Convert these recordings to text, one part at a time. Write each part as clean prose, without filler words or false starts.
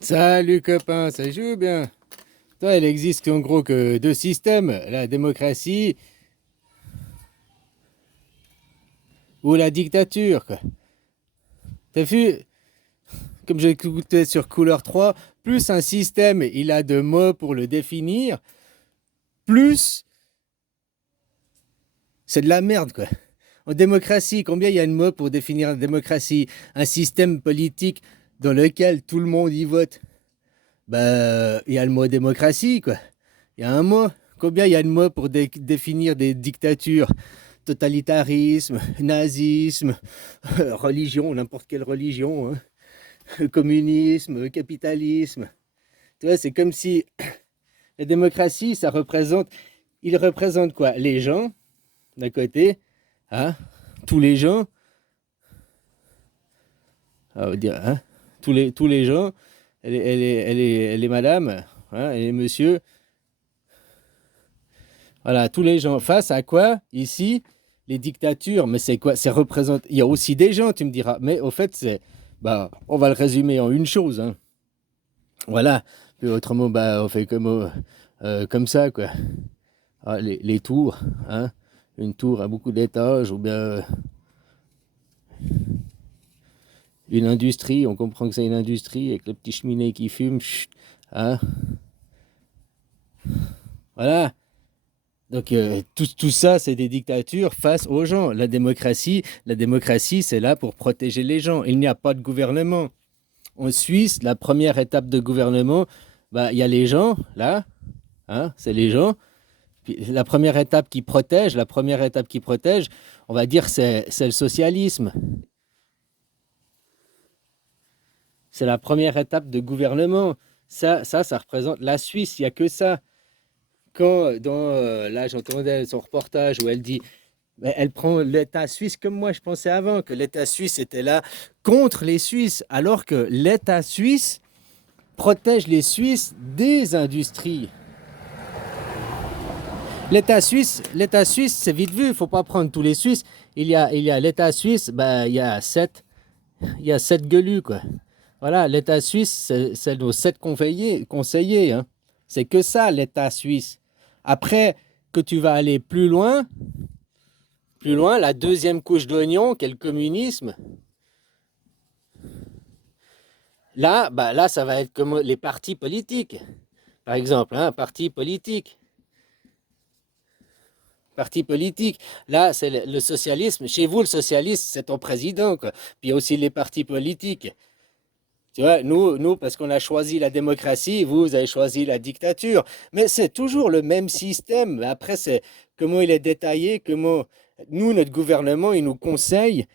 Salut copain, ça joue bien. Toi, il existe en gros que deux systèmes, la démocratie ou la dictature, quoi. T'as vu, comme j'ai écouté sur Couleur 3, plus un système il a de mots pour le définir, plus c'est de la merde, quoi. En démocratie, combien il y a de mots pour définir la démocratie? Un système politique dans lequel tout le monde y vote. Bah, il y a le mot démocratie, quoi. Il y a un mot. Combien il y a de mots pour définir des dictatures? Totalitarisme, nazisme, religion, n'importe quelle religion, hein. Communisme, capitalisme. Tu vois, c'est comme si la démocratie, il représente quoi? Les gens, d'un côté, hein? Tous les gens, on va dire, hein? Tous les gens, elle est madame, hein? Elle est monsieur, voilà, tous les gens. Face à quoi, ici, les dictatures, mais c'est quoi? C'est représente. Il y a aussi des gens, tu me diras, mais au fait, bah, on va le résumer en une chose, hein. Voilà. Puis autrement, bah, on fait comme ça, quoi. Ah, les tours, hein. Une tour a beaucoup d'étages, ou bien une industrie, on comprend que c'est une industrie avec le petit cheminée qui fume, chut, hein. Voilà. Donc tout ça, c'est des dictatures face aux gens. La démocratie, c'est là pour protéger les gens. Il n'y a pas de gouvernement. En Suisse, la première étape de gouvernement, bah, il y a les gens, là, hein, c'est les gens. Puis la première étape qui protège, on va dire, c'est le socialisme. C'est la première étape de gouvernement. Ça représente la Suisse. Il n'y a que ça. Là, j'entendais son reportage où elle dit, mais elle prend l'État suisse comme moi je pensais avant, que l'État suisse était là contre les Suisses, alors que l'État suisse protège les Suisses des industries. L'État suisse, c'est vite vu, il ne faut pas prendre tous les Suisses. Il y a l'État suisse, ben, il y a sept gueulus, quoi. Voilà, l'État suisse, c'est nos sept conseillers, hein. C'est que ça, l'État suisse. Après que tu vas aller plus loin, la deuxième couche d'oignon, qu'est le communisme, là, bah, là, ça va être comme les partis politiques. Par exemple, hein, parti politique. Parti politique. Là, c'est le socialisme. Chez vous, le socialisme, c'est ton président, quoi. Puis il y a aussi les partis politiques. Tu vois, nous, parce qu'on a choisi la démocratie, vous avez choisi la dictature. Mais c'est toujours le même système. Après, c'est comment il est détaillé, comment. Nous, notre gouvernement, il nous conseille.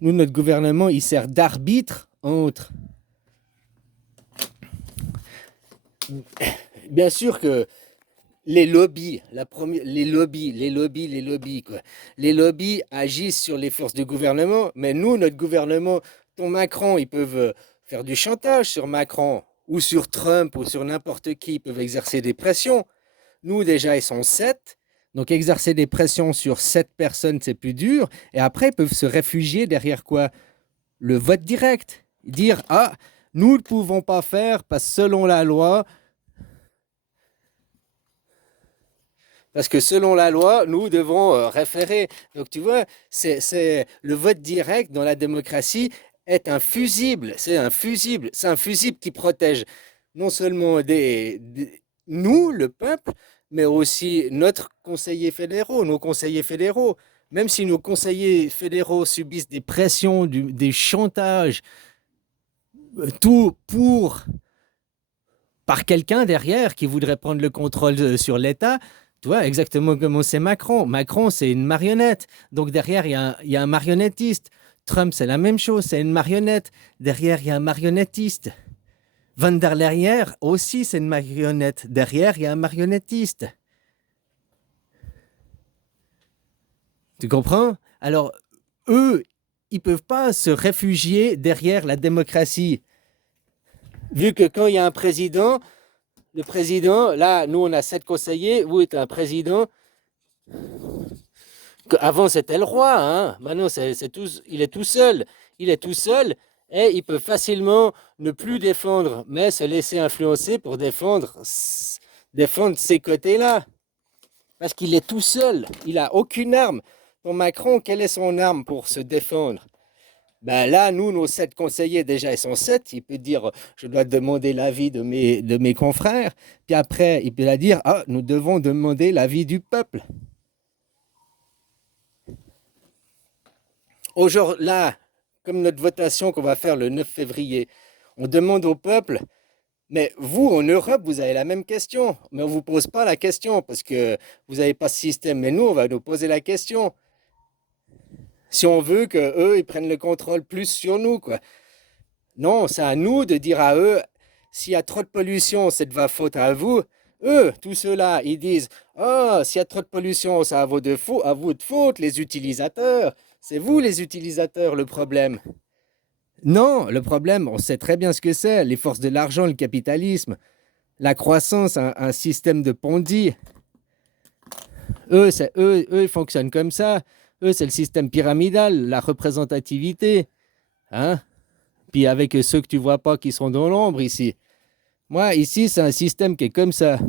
Nous, notre gouvernement, il sert d'arbitre entre. Bien sûr que les lobbies, les lobbies, quoi. Les lobbies agissent sur les forces du gouvernement, mais nous, notre gouvernement, ton Macron, ils peuvent faire du chantage sur Macron, ou sur Trump, ou sur n'importe qui, ils peuvent exercer des pressions. Nous, déjà, ils sont sept, donc exercer des pressions sur sept personnes, c'est plus dur, et après, ils peuvent se réfugier derrière quoi? Le vote direct. Dire, ah, nous ne pouvons pas faire, parce que selon la loi, nous devons référer. Donc tu vois, c'est le vote direct dans la démocratie est un fusible. C'est un fusible qui protège non seulement nous, le peuple, mais aussi nos conseillers fédéraux. Même si nos conseillers fédéraux subissent des pressions, des chantages, tout par quelqu'un derrière qui voudrait prendre le contrôle sur l'État. Tu vois, exactement comme c'est Macron. Macron, c'est une marionnette. Donc derrière, il y a un marionnettiste. Trump, c'est la même chose, c'est une marionnette. Derrière, il y a un marionnettiste. Van der Leyen aussi, c'est une marionnette. Derrière, il y a un marionnettiste. Tu comprends? Alors, eux, ils ne peuvent pas se réfugier derrière la démocratie. Vu que quand il y a un président, le président, là, nous, on a sept conseillers, vous êtes un président. Avant, c'était le roi, hein. Maintenant, il est tout seul. Il est tout seul. Et il peut facilement ne plus défendre, mais se laisser influencer pour défendre ces côtés-là. Parce qu'il est tout seul, il n'a aucune arme. Pour Macron, quelle est son arme pour se défendre? Ben là, nous, nos 7 conseillers, déjà, ils sont 7. Il peut dire, je dois demander l'avis de mes confrères. Puis après, il peut la dire, ah, nous devons demander l'avis du peuple. Aujourd'hui, là, comme notre votation qu'on va faire le 9 février, on demande au peuple, mais vous, en Europe, vous avez la même question. Mais on ne vous pose pas la question parce que vous n'avez pas ce système. Mais nous, on va nous poser la question. Si on veut qu'eux, ils prennent le contrôle plus sur nous, quoi. Non, c'est à nous de dire à eux, s'il y a trop de pollution, c'est de votre faute à vous. Eux, tous ceux-là, ils disent, oh, s'il y a trop de pollution, c'est à vous de faute, les utilisateurs. C'est vous, les utilisateurs, le problème. Non, le problème, on sait très bien ce que c'est, les forces de l'argent, le capitalisme, la croissance, un système de Ponzi. Eux, ils fonctionnent comme ça. Eux, c'est le système pyramidal, la représentativité. Hein? Puis avec ceux que tu vois pas qui sont dans l'ombre ici. Moi, ici, c'est un système qui est comme ça.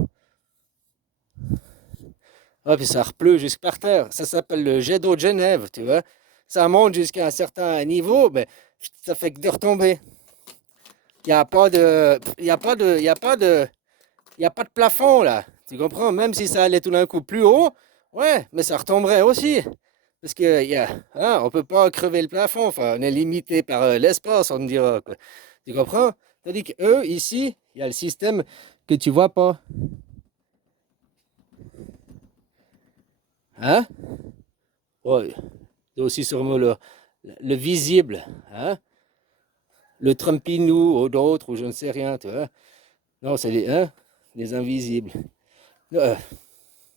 Ah, puis ça repleut jusque par terre. Ça s'appelle le jet d'eau de Genève, tu vois. Ça monte jusqu'à un certain niveau, mais ça fait que de retomber. Il n'y a pas de, il y a pas de, il y a pas de, il y a pas de plafond là. Tu comprends? Même si ça allait tout d'un coup plus haut, ouais, mais ça retomberait aussi. Parce que on peut pas crever le plafond. Enfin, on est limité par l'espace, on me dira, quoi. Tu comprends? Tandis qu'eux, ici, il y a le système que tu vois pas. Hein? Ouais. Il y a aussi sûrement le visible. Hein? Le Trumpinou ou d'autres, ou je ne sais rien, tu vois. Non, c'est les invisibles. Euh,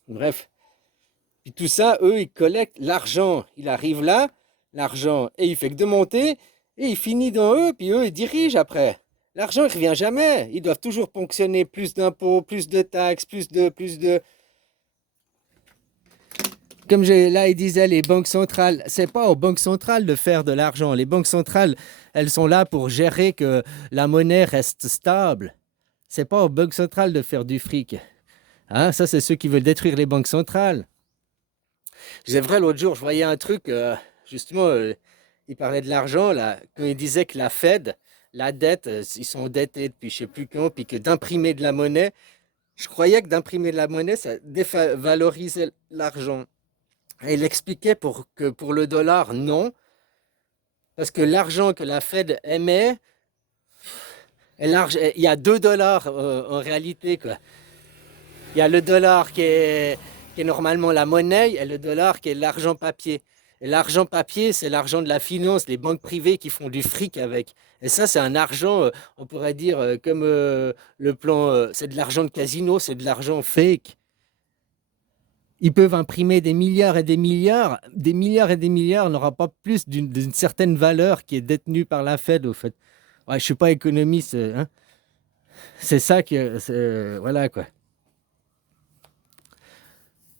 Bref. Puis tout ça, eux, ils collectent l'argent. Il arrive là, l'argent, et il fait que de monter, et il finit dans eux, puis eux, ils dirigent après. L'argent, il revient jamais. Ils doivent toujours ponctionner plus d'impôts, plus de taxes, plus de. Comme là, il disait, les banques centrales, c'est pas aux banques centrales de faire de l'argent. Les banques centrales, elles sont là pour gérer que la monnaie reste stable. C'est pas aux banques centrales de faire du fric. Hein, ça, c'est ceux qui veulent détruire les banques centrales. C'est vrai, l'autre jour, je voyais un truc, justement, il parlait de l'argent, là, quand il disait que la Fed, la dette, ils sont endettés depuis je sais plus quand, puis que d'imprimer de la monnaie, je croyais que d'imprimer de la monnaie, ça dévalorisait l'argent. Et il expliquait que pour le dollar, non, parce que l'argent que la Fed émet, il y a 2 dollars en réalité, quoi. Il y a le dollar qui est normalement la monnaie et le dollar qui est l'argent papier. Et l'argent papier, c'est l'argent de la finance, les banques privées qui font du fric avec. Et ça, c'est un argent, on pourrait dire, comme le plan, c'est de l'argent de casino, c'est de l'argent fake. Ils peuvent imprimer des milliards et des milliards et des milliards n'aura pas plus d'une certaine valeur qui est détenue par la Fed, au fait. Ouais, je ne suis pas économiste, hein. C'est ça que, voilà quoi.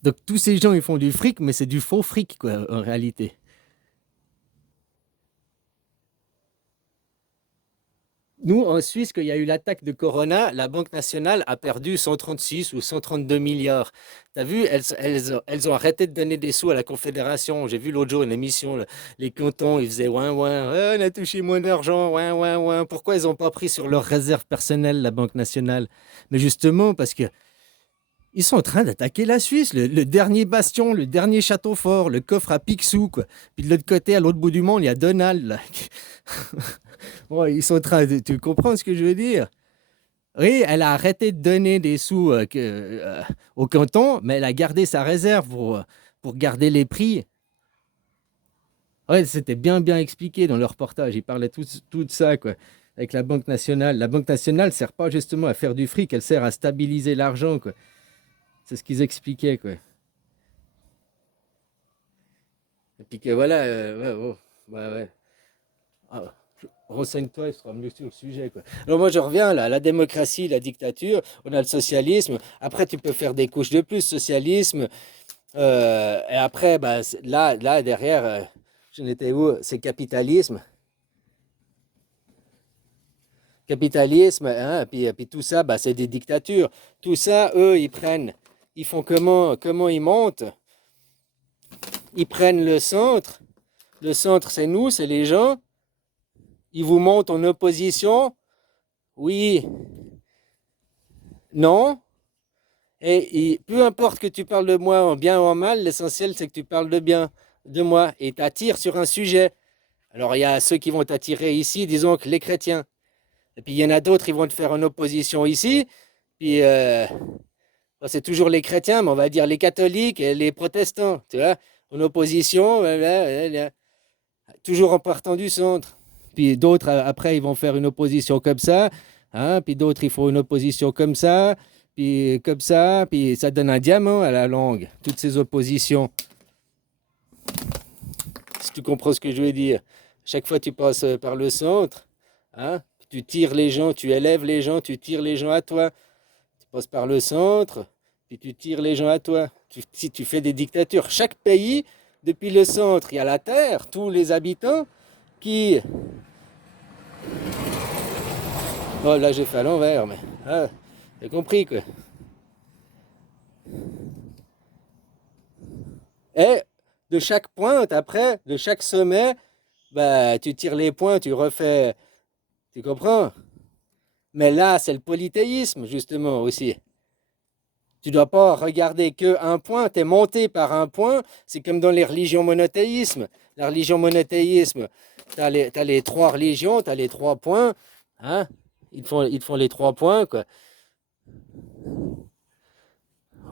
Donc tous ces gens, ils font du fric, mais c'est du faux fric, quoi, en réalité. Nous, en Suisse, quand il y a eu l'attaque de Corona, la Banque nationale a perdu 136 ou 132 milliards. Tu as vu, elles ont arrêté de donner des sous à la Confédération. J'ai vu l'autre jour une émission, les cantons, ils faisaient ouin ouin, on a touché moins d'argent, ouin ouin ouin. Pourquoi ils n'ont pas pris sur leurs réserves personnelles, la Banque nationale? Mais justement, parce que ils sont en train d'attaquer la Suisse, le dernier bastion, le dernier château fort, le coffre à Picsou, quoi. Puis de l'autre côté, à l'autre bout du monde, il y a Donald, là. Ouais, ils sont en train de. Tu comprends ce que je veux dire? Oui, elle a arrêté de donner des sous au canton, mais elle a gardé sa réserve pour garder les prix. Ouais, c'était bien, bien expliqué dans le reportage. Ils parlaient tout de ça, quoi, avec la Banque nationale. La Banque nationale ne sert pas justement à faire du fric, elle sert à stabiliser l'argent, quoi. C'est ce qu'ils expliquaient, quoi. Et puis que voilà, ouais, ouais, ouais, ouais. Ah, renseigne-toi, il sera mieux sur le sujet, quoi. Alors moi, je reviens là, la démocratie, la dictature, on a le socialisme. Après, tu peux faire des couches de plus, socialisme. Et après, bah, là derrière, je n'étais où? C'est capitalisme. Capitalisme, hein, puis tout ça, bah, c'est des dictatures. Tout ça, eux, ils font comment ils montent? Ils prennent le centre. Le centre, c'est nous, c'est les gens. Ils vous montent en opposition. Oui, non. Et peu importe que tu parles de moi en bien ou en mal, l'essentiel, c'est que tu parles de bien de moi et t'attires sur un sujet. Alors, il y a ceux qui vont t'attirer ici, disons que les chrétiens. Et puis, il y en a d'autres, ils vont te faire une opposition ici. Puis, bon, c'est toujours les chrétiens, mais on va dire les catholiques et les protestants, tu vois, en opposition, toujours en partant du centre. Puis d'autres, après, ils vont faire une opposition comme ça, hein, puis d'autres, ils font une opposition comme ça, puis ça donne un diamant à la langue, toutes ces oppositions. Si tu comprends ce que je veux dire. Chaque fois, tu passes par le centre, hein, tu tires les gens, tu élèves les gens, tu tires les gens à toi. Tu passes par le centre, puis tu tires les gens à toi. Si tu fais des dictatures, chaque pays, depuis le centre, il y a la terre, tous les habitants qui... Oh là j'ai fait à l'envers, mais... Ah, t'as compris quoi. Et de chaque pointe, après, de chaque sommet, bah tu tires les points, tu refais... Tu comprends? Mais là, c'est le polythéisme, justement, aussi. Tu dois pas regarder que un point, tu es monté par un point, c'est comme dans les religions monothéismes. La religion monothéisme, t'as les trois religions, tu as les trois points, hein? Ils te font les trois points, quoi.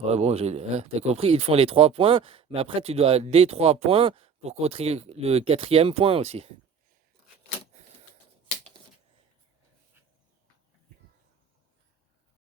Ouais, bon, hein, t'as compris, ils te font les trois points, mais après tu dois des trois points pour contrer le quatrième point aussi.